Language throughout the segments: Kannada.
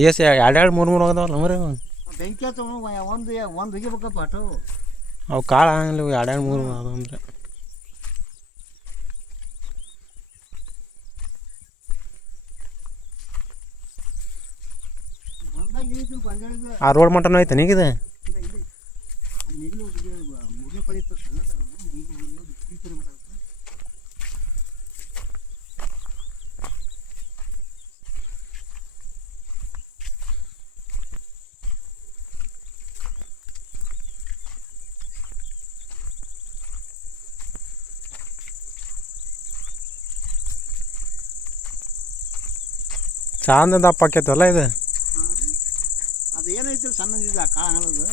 ಎಸ್ ಎರಡು ಮೂರು ಆಗದವಲ್ಲ ಮರಿ ಬೆಂಕಿ ಆತ ಒಂದು ಒಗಿಬೇಕಪ್ಪ ಆಟೋ ಅವು ಕಾಳು ಆಗಲ್ಲ ಎರಡು ಮೂರು ಅದು ಅಂದ್ರೆ ಆ ರೋಡ್ ಮಟನ್ ಐತೆ ನೀಗಿದೆ ಚಾಂದ ದಪ್ಪ ಆಕೈತಲ್ಲ ಇದು ಅದು ಏನೈತಿ ಸಣ್ಣದಿಲ್ಲ ಕಾಳು ಅನ್ನೋದು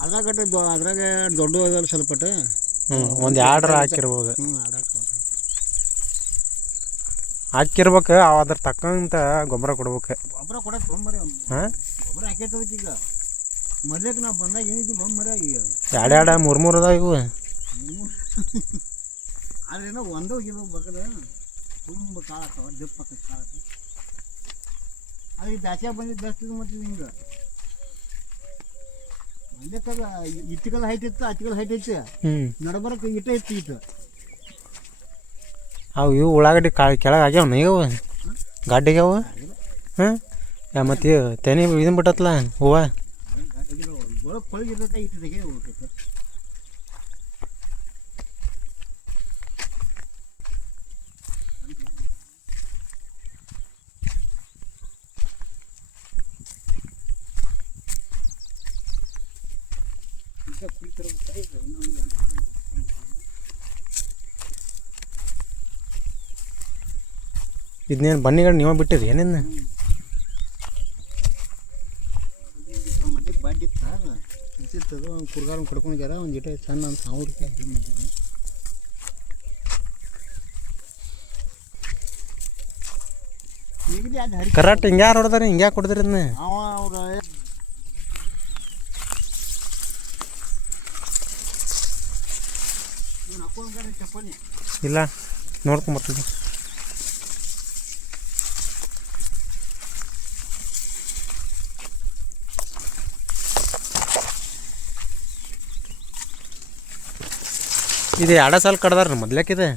ಅದ್ರಾಗ ದೊಡ್ಡ ಅದಲ್ಲ ಸ್ವಲ್ಪ ಒಂದು ಆರ್ಡ್ರ್ ಹಾಕಿರ್ಬೋದು ಹಾಕಿರ್ಬೇಕು ಅದ್ರ ತಕ್ಕಂತ ಗೊಬ್ಬರ ಕೊಡ್ಬೇಕು ಗೊಬ್ಬರ ಕೊಡಕ್ಕೆ ತೊಗೊಂಬರಿ ಹಾಂ ಗೊಬ್ಬರ ಹಾಕೈತದಕ್ಕೆ ಈಗ ಮೊದ್ಲಕ್ಕೆ ನಾವು ಬಂದಾಗ ಏನಿದ್ದಿಲ್ಲ ಮರ ಎರಡು ಮೂರು ಅದಾವ ಇವು ಆದ್ರೇನೋ ಒಂದೇ ಹೋಗಿರ್ಬೇಕು ಬೇಕಾದ್ರೆ ತುಂಬ ಕಾಳಾಕವ ದಪ್ಪ ಆಕೈತೆ ಕಾಳಕ್ಕೆ ಅದು ಈ ದಾಸ್ಯಾಗ ಬಂದಿದ್ದು ಜಾಸ್ತಿ ಮಾಡ್ತೀವಿ ಹಿಂಗೆ ಮೊದ್ಲಕ್ಕಾಗ ಇಟ್ಟಿಗೆಲ್ಲ ಹೈಟ್ ಇತ್ತು ಅಟ್ಟಿಗೆಲ್ಲ ಹೈಟ್ ಐತಿ ನಡಬರಕ್ಕೆ ಇಟ್ಟ ಇತ್ತು ಇಟ್ಟು ಅವು ಇವು ಉಳ್ಳಾಗಡ್ಡಿ ಕೆಳಗೆ ಆಗ್ಯಾವ ಇವು ಗಾಡ್ಡಿಗೆ ಅವು ಹಾಂ ಮತ್ತು ತೆನೆ ಇದನ್ನ ಬಿಟ್ಟತ್ಲ ಹೂವು ಒಳಗೆ ಕೊಳಗಿರ್ತೈತೆ ಇಟ್ಟಿಗೆ ಹೋಗ್ತೈತೆ ಇದನ್ನೇನು ಬನ್ನಿಗಳು ನೀವು ಬಿಟ್ಟಿರಿ ಏನೇನು ಮತ್ತೆ ಬಾಡಿತ್ತ ಇರ್ತಿರ್ತದ ಒಂದು ಕುರ್ಗಾರ ಕಡ್ಕೊಂಡಿದ್ದಾರೆ ಒಂದು ಇಟ ಸಣ್ಣ ಅಂತ ಅವ್ರಿಗೆ ಕರೆಕ್ಟ್ ಹಿಂಗೆ ಯಾರು ಹೊಡೆದಾರೆ ಹಿಂಗೆ ಯಾಕೆ ಹೊಡೆದ್ರಿ ಅದನ್ನ ಅವ್ರ ಇಲ್ಲ ನೋಡ್ಕೊಂಬರ್ತೀವಿ ಇದು ಎರಡು ಸಲ ಕಡ್ದಾರ ಮೊದ್ಲಕ್ಕಿದೆ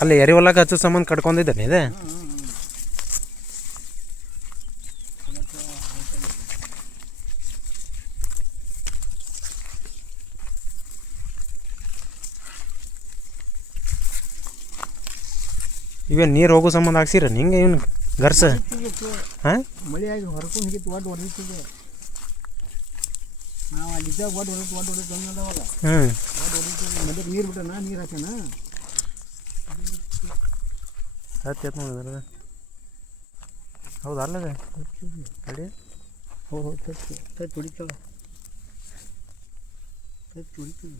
ಅಲ್ಲಿ ಎರಿ ಹೊಲಕ್ಕೆ ಹಚ್ಚೋ ಸಂಬಂಧ ಕಟ್ಕೊಂಡಿದ್ದಾನೆ ಇದೆ ಇವೇನು ನೀರು ಹೋಗೋ ಸಂಬಂಧ ಹಾಕ್ಸಿರ ಹಿಂಗೆ ಇವನು ಗರ್ಸ ಹಾಂ ಮಳೆಯಾಗಿ ಹೊರಕೊಂಡು ಹೋಗಿತ್ತು ಒಟ್ಟು ಹೊಡೆದಿತ್ತಿದೆ ನಾವು ಅಲ್ಲಿದ್ದ ಒಟ್ಟು ಹೊಡೆದು ಬಂದವಾಗ ಮತ್ತೆ ನೀರು ಬಿಟ್ಟನ ನೀರು ಹಾಕ್ಯಾನ ಹತ್ತು ನೋಡಿದ್ರ ಹೌದು ಅಲ್ಲದೆ ಕಡೆ ಹೌದು ತತ್ತು ಹೊಡಿತಾಳೆ ತತ್ತು ಹೊಡಿತೀವಿ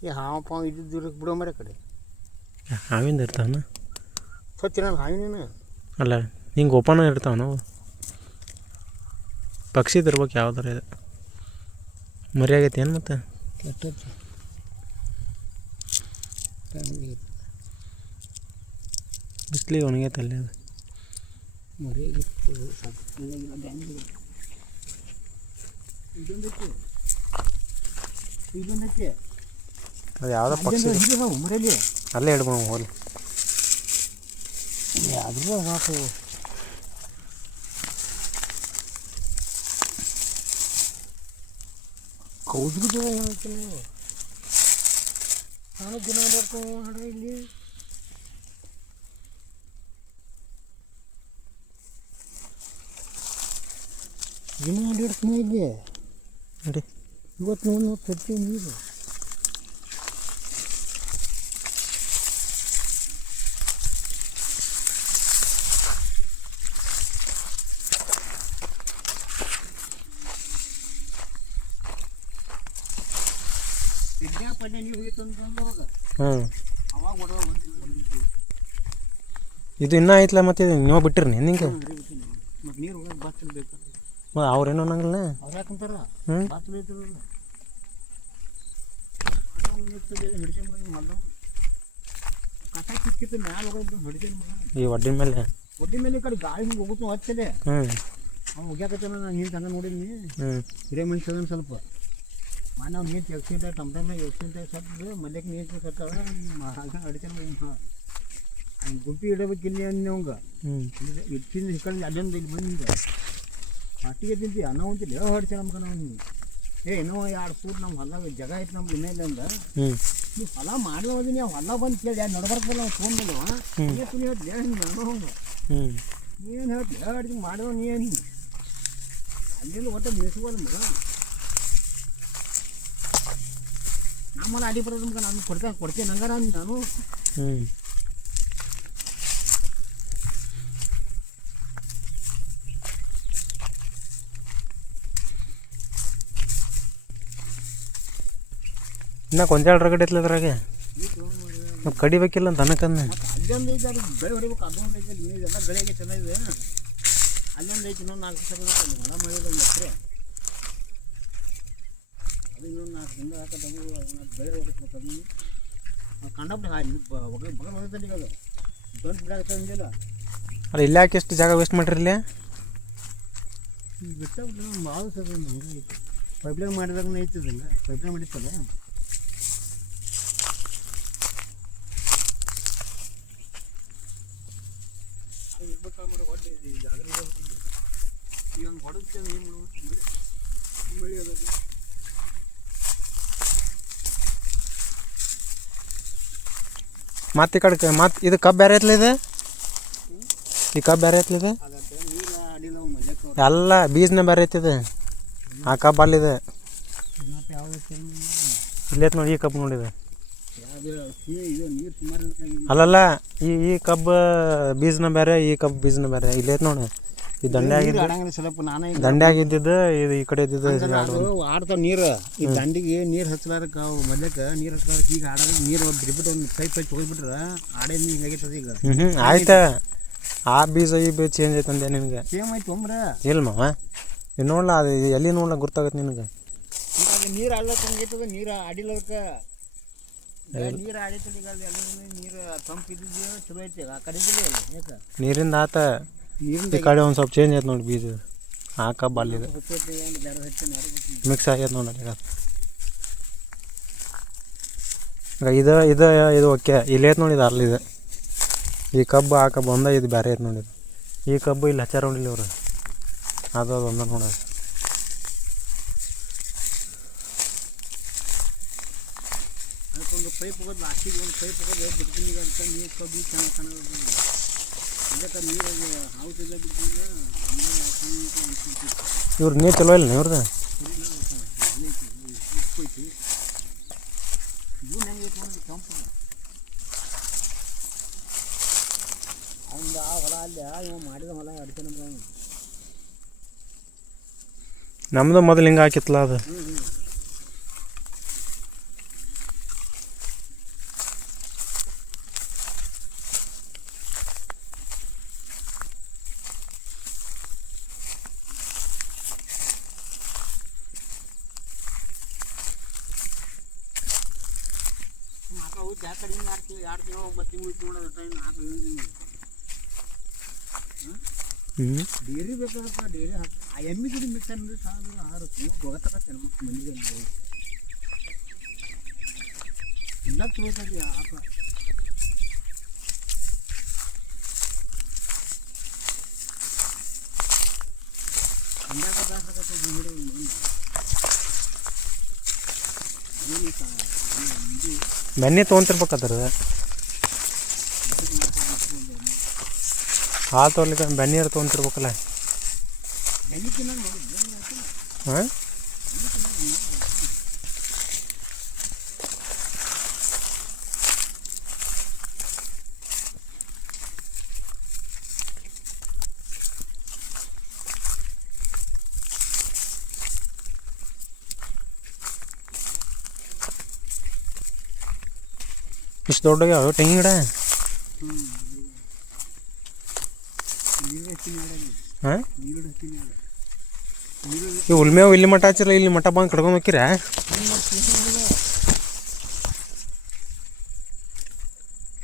ಈ ಹಾವು ಪಾವು ಇದ್ದಿದ್ದು ಬಿಡೋ ಮರ ಕಡೆ ಹಾವಿಂದ ಇರ್ತಾವನ ಸ್ವಚ್ಛ ಹಾವಿನೇನು ಅಲ್ಲ ಹಿಂಗೆ ಓಪನ್ ಇರ್ತಾವ ನಾವು ಪಕ್ಷಿದು ಇರ್ಬೇಕು ಯಾವ್ದಾರ ಇದು ಮರಿ ಆಗೈತಿ ಏನು ಮತ್ತೆ ಬಿಸ್ಲಿಗೆ ಒಣಗೈತೆ ಅಲ್ಲಿ ಅದು ಮರಿ ಆಗಿತ್ತು ಇದೊಂದಕ್ಕೆ ಅದು ಯಾವುದೋ ಪಕ್ಷಿ ಮರೆಯಲ್ಲಿ ಅಲ್ಲೇ ಹಿಡ್ಬೋ ಹೋಲಿ ಅದು ಸಾಕು ಕೌದ್ರಿಗೆ ಏನಕ್ಕೆ ನೀವು ನಾನು ದಿನ ಬರ್ತಾವೆ ಹಡ ಇಲ್ಲಿ ದಿನ ಅಡ್ಡಿಡ್ತೀನಿ ಇಲ್ಲಿ ನೋಡಿ ಇವತ್ತು ನೋಡಿ ತರ್ತೀನಿ ನೀರು ಇದು ಇನ್ನೂ ಐತ್ಲ ಮತ್ತೆ ನೀವು ಬಿಟ್ಟಿರಿ ನಿಂಗೆ ಮತ್ತು ನೀರು ಬಾಚಲ್ ಬೇಕು ಅವ್ರೇನು ಅನ್ನಂಗಿಲ್ಲ ಅವ್ರು ಯಾಕಂತಾರ ಬಾಚಲ್ ಐತಿರಲ್ಲ ಕಸ ಕಿಕ್ಕಿತ್ತು ಮ್ಯಾಲ ಹೋಗೋದು ಹೊಡಿತೇನೆ ಮಗ ಈ ಒಡ್ಡಿನ ಮೇಲೆ ಒಡ್ಡಿ ಮೇಲೆ ಈ ಕಡೆ ಗಾಳಿ ಹಿಂಗೆ ಹೋಗುತ್ತೆ ಹಚ್ಚಲೆ ಹ್ಞೂ ಅವ್ನು ಹೋಗ್ಯಾಕತ್ತಾನ ನಾನು ಹಿಂಗೆ ತಂಗ ನೋಡಿದ್ನಿ ಹ್ಞೂ ಹಿರೇ ಮನುಷ್ಯ ಅದನ್ನು ಸ್ವಲ್ಪ ಮನೆ ಅವ್ನು ನೀರು ಎಕ್ಸಿಡೆಂಟ್ ಆಗಿ ಟಮ್ಟಮ್ನ ಎಕ್ಸಿಡೆಂಟ್ ಆಗಿ ಸತ್ತು ಮಲ್ಯಕ್ಕೆ ನೀರು ಸತ್ತಾವ ಅಡಿತಾನೆ ಅವ್ನು ಗುಂಪಿ ಇಡಬೇಕು ಇಲ್ಲಿ ಅಂದೆ ಅವಂಗ ಇಟ್ಟಿಂದ ಹಿಕ್ಕಂಡು ಅಲ್ಲೊಂದು ಇಲ್ಲಿ ಬಂದಿಂದ ಪಾಟಿಗೆ ತಿಂತಿ ಅನ್ನ ಉಂತಿಲ್ಲ ಹೊಡ್ತಾನೆ ನಮ್ಗೆ ನಾವು ಇನ್ನೂ 2 ಫೂಟ್ ನಮ್ಮ ಹೊಲ ಜಾಗ ಐತೆ ನಮ್ದು ಇನ್ನೇ ಅಂದ ನೀವು ಹೊಲ ಮಾಡಿ ಹೋದಿ ನೀವು ಹೊಲ ಬಂದು ಕೇಳಿ ನಡ್ಬಾರ್ದಲ್ಲ ನಾವು ತೊಗೊಂಡಿಲ್ಲ ತುನಿ ಹೇಳ್ಲಿ ನಾನು ಹಂಗೆ ನೀನು ಹೇಳ್ತಿ ಹೇಳ್ತಿ ಮಾಡಿದವ ನೀನು ಅಲ್ಲೆಲ್ಲ ಒಟ್ಟು ನಿಲ್ಸ್ಬೋದ ಮಗ ನಮ್ಮಲ್ಲ ಅಡಿ ಬರೋದು ಮಗ ನಾನು ಕೊಡ್ತೇನೆ ಹಂಗಾರ ಅಂದು ನಾನು ಇನ್ನು ಕೊಂಚಾಳ ರಗಡೆ ಐತ್ಲ ಅದ್ರಾಗೆ ಮತ್ತು ಕಡಿಬೇಕಿಲ್ಲ ಅಂತ ಅನ್ನಕಂದ ಅಲ್ಲೊಂದು ಐತೆ ಅದು ಬೆಳೆ ಹೊಡಿಬೇಕು ಅದೊಂದು ಐತೆ ನೀವು ಎಲ್ಲ ಬೆಳೆಗೆ ಚೆನ್ನಾಗಿದೆ ಅಲ್ಲೊಂದು ಐತೆ ಇನ್ನೊಂದು 4 ದಿವಸ ಬರುತ್ತೆ ಮಳೆ ಮಾಡಿಲ್ಲ ಒಂದು ಎಕರೆ ಅದು ಇನ್ನೊಂದು 4 ದಿನ ಹಾಕೋದು ಅದನ್ನ ಬೆಳೆ ಹೊಡಿಸ್ಬೇಕು ಅದನ್ನು ಕಂಡಪಟ್ಟೆ ಬಗಲ್ ಹೊಡಿತಲ್ಲ ಈಗ ಅದು ದೊಡ್ಡ ಗಿಡ ಆಗ್ತದೆ ಅಂದಿಲ್ಲ ಅಲ್ಲ ಇಲ್ಲಿ ಯಾಕೆ ಎಷ್ಟು ಜಾಗ ವೇಸ್ಟ್ ಮಾಡಿರಿ ಇಲ್ಲಿ ಬಿಟ್ಟ ಭಾಳ ಸರ್ ಹಂಗೆ ಐತೆ ಪೈಪ್ಲೈನ್ ಮಾಡಿದಾಗ ಐತೆ ಹಿಂಗೆ ಪೈಪ್ಲೈನ್ ಮಾಡಿತ್ತಲ್ಲ ಇರ್ಬೇಕಾದ್ರೆ ಹೊಟ್ಟೆ ಜಾಗ ಈಗ ಹಂಗೆ ಹೊಡೆದ್ತೇವೆ ಏನು ಮಳೆ ಅದಾಗ ಮತ್ತೆ ಈ ಕಡೆ ಮತ್ತೆ ಇದು ಕಬ್ಬು ಬೇರೆ ಐತ್ಲ ಇದೆ ಈ ಕಬ್ಬು ಬೇರೆ ಐತ್ಲ ಇದೆ ಅದಕ್ಕೆ ನೀರು ಅಡಿಲ್ಲ ಮಲ್ಯಕ್ಕೆ ಎಲ್ಲ ಬೀಜನೇ ಬೇರೆ ಐತಿದೆ ಆ ಕಬ್ಬು ಅಲ್ಲಿದೆ ಮತ್ತೆ ಯಾವ್ದು ಇಲ್ಲೈತೆ ನೋಡಿ ಈ ಕಬ್ಬು ನೋಡಿದೆ ಇದು ನೀರು ಸುಮಾರು ಅಲ್ಲಲ್ಲ ಈ ಕಬ್ಬು ಬೀಜನ ಬೇರೆ ಈ ಕಬ್ಬು ಬೀಜನ ಬೇರೆ ಇಲ್ಲೈತೆ ನೋಡಿ ಈ ದಂಡೆ ಆಗಿದ್ದು ಆಡಂಗಿಲ್ಲ ಸ್ವಲ್ಪ ನಾನೇ ದಂಡೆ ಆಗಿದ್ದಿದ್ದು ಇದು ಈ ಕಡೆ ಇದ್ದಿದ್ದು ಆಡ್ತಾವ ನೀರು ಈ ದಂಡಿಗೆ ನೀರು ಹಚ್ಚಲಾರಕ್ಕೆ ಅವು ಮೊದ್ಲಕ್ಕೆ ನೀರು ಹಚ್ಚಲಾರಕ್ಕೆ ಈಗ ಆಡೋದು ನೀರು ಬಿಟ್ಬಿಟ್ಟು ಒಂದು ಪೈಪ್ ತೊಗೊಳ್ಬಿಟ್ರೆ ಆಡೇ ಹಿಂಗಾಗೈತದ ಈಗ ಆಯ್ತಾ ಆ ಬೀಜ ಈ ಬೀಜ ಚೇಂಜ್ ಐತಂದೆ ನಿನಗೆ ಸೇಮ್ ಆಯ್ತು ಒಮ್ರೆ ಇಲ್ಲ ಮಾವ ನೀವು ನೋಡ್ಲ ಅದು ಎಲ್ಲಿ ನೋಡ್ಲ ಗೊತ್ತಾಗತ್ತೆ ನಿನಗೆ ಈಗ ಅದು ನೀರು ಆಡ್ಲಕ್ಕ ಹಂಗೈತದ ನೀರು ಆಡಿಲ್ಲದಕ್ಕೆ ನೀರು ಆಡೈತದ ಈಗ ಅಲ್ಲಿ ಎಲ್ಲ ನೀರು ತಂಪು ಇದ್ದಿದ್ದು ಚಲೋ ಐತಿ ಆ ಕಡೆ ಇದ್ದಿಲ್ಲ ಅಲ್ಲ ಯಾಕೆ ನೀರಿಂದ ಆತ ನೀರಿಂದ ಈ ಕಡೆ ಒಂದು ಸ್ವಲ್ಪ ಚೇಂಜ್ ಆಯ್ತು ನೋಡಿ ಬೀಜ ಆ ಕಬ್ಬು ಅಲ್ಲಿದೆ ಬೇರೆ ಹಚ್ಚಿ ಮಿಕ್ಸ್ ಆಗೈತೆ ನೋಡಿ ಈಗ ಇದು ಓಕೆ ಇಲ್ಲಿ ಐತೆ ನೋಡಿ ಇದು ಅಲ್ಲಿದೆ ಈ ಕಬ್ಬು ಆ ಕಬ್ಬು ಒಂದ ಇದು ಬೇರೆ ಐತೆ ನೋಡಿ ಈ ಕಬ್ಬು ಇಲ್ಲಿ ಹಚ್ಚಾರ ನೋಡಿಲ್ಲ ಇವರು ಅದು ಒಂದ ನೋಡೋದು ಅದಕ್ಕೊಂದು ಪೈಪ್ ಹೋಗೋದು ಲಾಸ್ಟಿಗೆ ಒಂದು ಪೈಪ್ ಹೋಗೋದು ಬಿಡ್ತೀನಿ ಅಂತ ನೀರು ಕಬ್ಬು ಚೆನ್ನಾಗಿ ಅದಕ್ಕೆ ನೀರು ಹೌದಿಲ್ಲ ಬಿದ್ದಿಲ್ಲ ಇವ್ರು ನೀರು ಚಲೋ ಇಲ್ಲ ಇವ್ರದ್ದು ಅವ್ನು ಆ ಹೊಲ ಅಲ್ಲಿ ಇವ ಮಾಡಿದ ಹೊಲ ಅಡ್ತಾನೆ ನಮ್ಮದು ಮೊದಲು ಹಿಂಗೆ ಹಾಕಿತ್ತಲ್ಲ ಅದು ಕಡಿಮೆ 2 ತಿಂಗಳು 9 ತಿಂಗಳು ಇಟ್ಟು ನೋಡೋದು ಟೈಮ್ ಹಾಕಿ ಡೇರಿ ಬೇಕಾಗತ್ತ ಡೇರಿ ಹಾಕಿ ಆ ಎಮ್ಮೆ ಗಿಡ ಮಿಕ್ಸ್ ಅಂದ್ರೆ ಸಾಕು 6 ಹೋಗತ್ತಕ ಮಕ್ಕಳು ಮನೆಗೆ ಎಲ್ಲ ತೋರ್ತದೆ ಹಾಕ ಹಂಗಾಗ ದಾಸಕತ್ತ ಬೆಣ್ಣೆ ತೊಗೊಂತಿರ್ಬೇಕದ್ರ ಹಾಲು ತೊಗೊಲಿಕ್ಕೆ ಬೆಣ್ಣೀರು ತೊಗೊಂತಿರ್ಬೇಕಲ್ಲ ಹಾಂ ಇಷ್ಟು ದೊಡ್ಡಗ್ಯಾವ ತೆಂಗಿನ ಗಿಡ ಹಾಂ ಈ ಉಲ್ಮೇವು ಇಲ್ಲಿ ಮಠ ಹಚ್ಚಿರ ಇಲ್ಲಿ ಮಠ ಬಂದು ಕಡ್ಕೊಂಡು ಹೋಗಿರ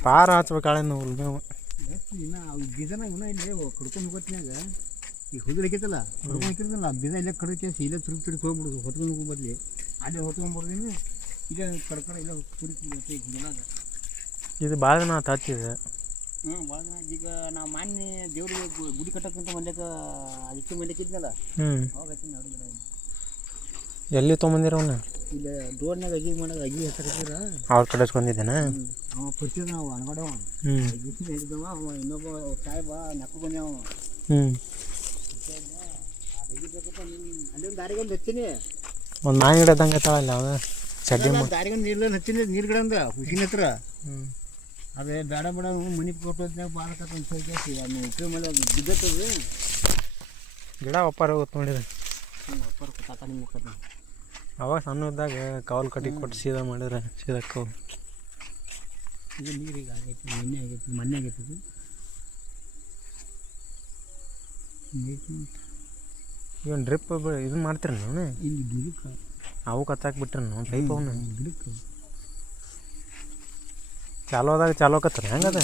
ಪಾರ ಹಚ್ಬೇಕಾಳೆ ನಾವು ಮೇವು ಇನ್ನು ಅವು ಬೀಜನ ಇನ್ನೂ ಇಲ್ಲೇ ಕಡ್ಕೊಂಡು ಹೋಗೋತ್ನಾಗ ಈಗ ಹುದುರು ಹಾಕೈತಲ್ಲ ಕಡ್ಕೊಂಡು ಹಾಕಿರ್ತಲ್ಲ ಬೀಜ ಇಲ್ಲೇ ಕಡಿಕೆ ಇಲ್ಲೇ ತಿರುಗಿ ಹೋಗ್ಬಿಡುದು ಹೊತ್ಕೊಂಡು ಹೋಗೋ ಬದಲಿ ಅಲ್ಲೇ ಹೊತ್ಕೊಂಡ್ಬರ್ದೇನು ಇಲ್ಲೇ ಕಡ್ಕಡ ಇಲ್ಲ ತುರುಕಿ ಗಿಡಾಗ ಇದು ಭಾಳ ದಿನ ಆತು ಹಚ್ಚಿದೆ. ಹ್ಞೂ ಭಾಳ ದಿನ ಈಗ ನಾವು ಮಾನ್ಯ ದೇವ್ರಿಗೆ ಗುಡಿ ಕಟ್ಟಕ್ಕಂತ ಮಲ್ಯಕ ಅದಕ್ಕೆ ಮಲ್ಯಕಿದ್ನಲ್ಲ ಅವಾಗ ಹಚ್ಚಿನ ಎರಡು ಗಿಡ ಎಲ್ಲಿ ತೊಗೊಂಬಂದಿರವನ್ನ ಇಲ್ಲ ಡೋರ್ನಾಗ ಅಗಿ ಮಾಡಾಗ ಅಗಿ ಹೆಸರಿಸಿರ ಅವ್ರ ಕಡೆ ಹಚ್ಕೊಂಡಿದ್ದೇನೆ. ಅವ ಪರಿಚಯ ನಾವು ಅನ್ಗಡವ ಅಗಿ ಹೇಳಿದವ ಅವ ಇನ್ನೊಬ್ಬ ಸಾಹೇಬ ನಕ್ಕು ಬಂದ್ಯಾವ ಅಗಿ ಬೇಕಪ್ಪ ಅಲ್ಲಿ ಒಂದು ದಾರಿಗೊಂದು ಹಚ್ತೀನಿ ಒಂದು ಮಾವಿನ ಗಿಡ ಇದ್ದಂಗೆ ಐತಾವಲ್ಲ ಅವ ಚಡ್ಡಿ ದಾರಿಗೊಂದು ನೀರು ಹಚ್ಚಿನಿ ನೀರು ಗಿಡ ಅಂದ ಹುಸಿನ ಹತ್ರ ಅದೇ ಬೇಡ ಬೇಡ ಮನೆ ಕೊಟ್ಟೋದ್ನಾಗ ಬಾಳಕತ್ತ ಅನ್ಸೋಕೆ ಅದನ್ನ ಇಟ್ರ ಮೇಲೆ ಬಿದ್ದತ್ತದ ಗಿಡ ಒಪ್ಪಾರ ಹೋಗುತ್ತೆ ನೋಡಿರಿ. ಒಪ್ಪರ್ ತಾತ ನಿಮ್ಮ ಮುಖದ ಅವಾಗ ಸಣ್ಣ ಇದ್ದಾಗ ಕವಲ್ ಕಟ್ಟಿ ಕೊಟ್ಟು ಸೀದಾ ಮಾಡಿದ್ರೆ ಸೀದಕ್ಕವು ಇದು ನೀರಿಗೆ ಆಗೈತಿ ಮೊನ್ನೆ ಆಗೈತಿ ಇವನ್ ಡ್ರಿಪ್ ಇದನ್ನ ಮಾಡ್ತೀರಿ ನಾವು ಇಲ್ಲಿ ಗಿಡಕ್ಕೆ ಅವು ಕತ್ತಾಕ್ ಬಿಟ್ರಿ ನಾವು ಪೈಪ್ ಅವನ್ನ ಗಿಡಕ್ಕೆ ಚಾಲೋ ಆದಾಗ ಚಾಲೋ ಆಕತ್ರಿ ಹೆಂಗದ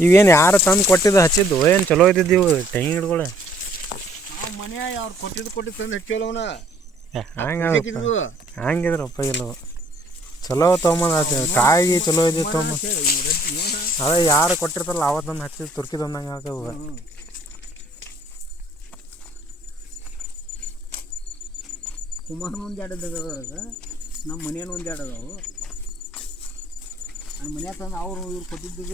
ಇವೇನು ಯಾರು ತಂದು ಕೊಟ್ಟಿದ್ದು ಹಚ್ಚಿದ್ದು ಏನು ಚಲೋ ಇದ್ದಿದ್ದೀವು ತೆಂಗಿನ ಗಿಡಗಳು ನಾವು ಮನ್ಯಾಗ ಅವ್ರು ಕೊಟ್ಟಿದ್ದು ತಂದು ಹಚ್ಚೋಲವನ ಹಂಗಿದ್ರೆ ಉಪಯೋಗಿಲ್ಲ ಚಲೋ ತೊಗೊಂಬಂದು ಕಾಯಿ ಚಲೋ ಇದ್ದಿದ್ದು ತೊಗೊಂಬಂದು ಅದೇ ಯಾರು ಕೊಟ್ಟಿರ್ತಾರಲ್ಲ ಅವತ್ತೊಂದು ಹಚ್ಚಿದ್ದು ತುರ್ಕಿ ತಂದಂಗೆ ಹಾಕವು ಕುಮಾರನ ಒಂದು ಎರಡು ಅದಾಗ ನಮ್ಮ ಮನೇನ ಒಂದು ಎರಡು ಅದಾವು ನನ್ನ ಮನ್ಯಾಗ ತಂದು ಅವರು ಇವ್ರು ಕೊಟ್ಟಿದ್ದು